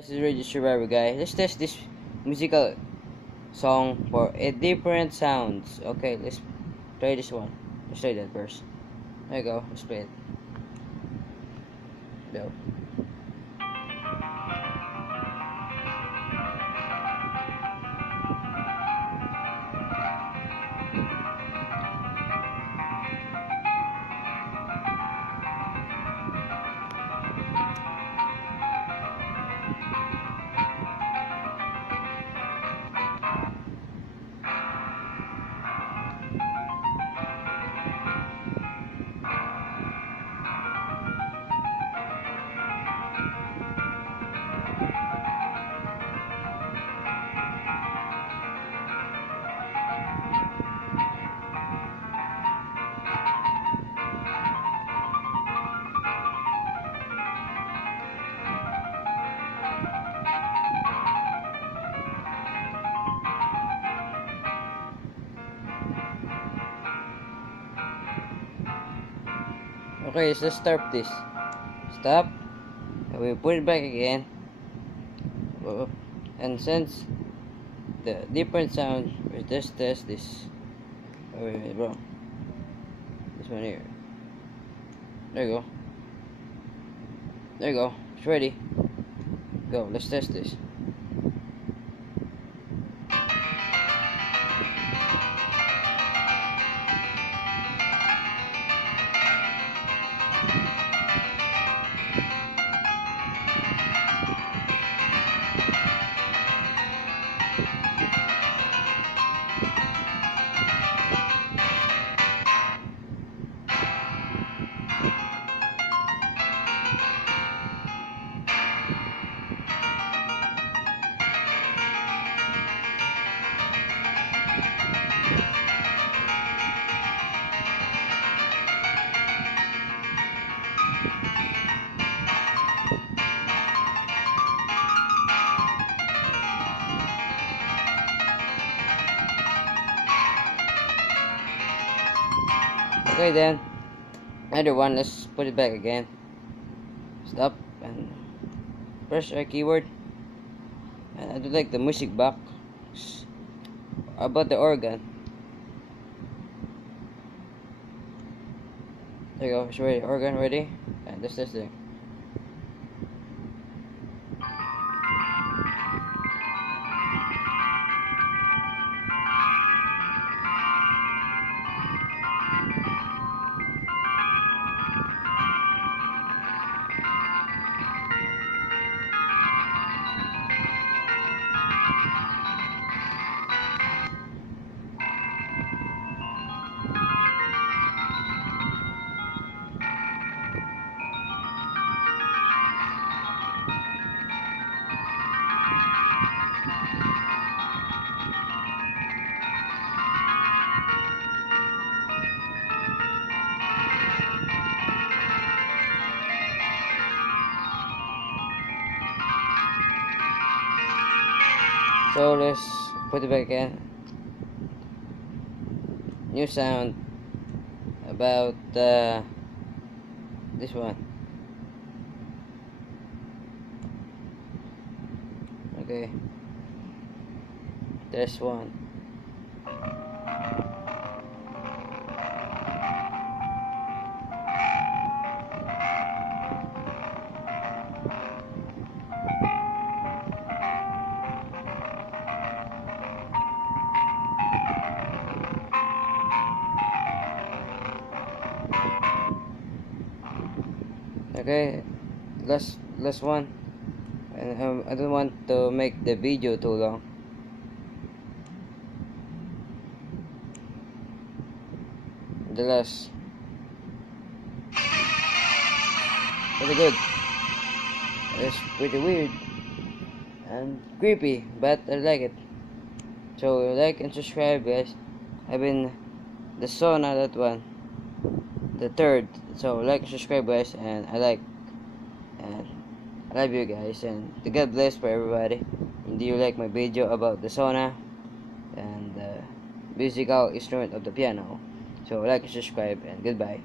This is Radio Survivor guy. Let's test this musical song for a different sounds. Okay, let's try this one. Let's try that first. There you go. Let's play it. Go. Okay, so let's start this. Stop. And we put it back again. And since the different sound, we just test this. Oh, wait, bro. This one here. There you go. There you go. It's ready. Go. Let's test this. Okay then, another one. Let's put it back again. Stop and press our keyboard. And I do like the music box. How about the organ? There you go. It's ready. Organ ready. And this thing. So let's put it back again. New sound about this one. Okay, there's one. Okay, last one. And I don't want to make the video too long. The last. Pretty good. It's pretty weird and creepy, but I like it. So like and subscribe, guys. I've been the Sonata, that one, the third. So like and subscribe, guys, and I love you guys, and God bless for everybody. And do you like my video about the sauna and the musical instrument of the piano? So like and subscribe, and goodbye.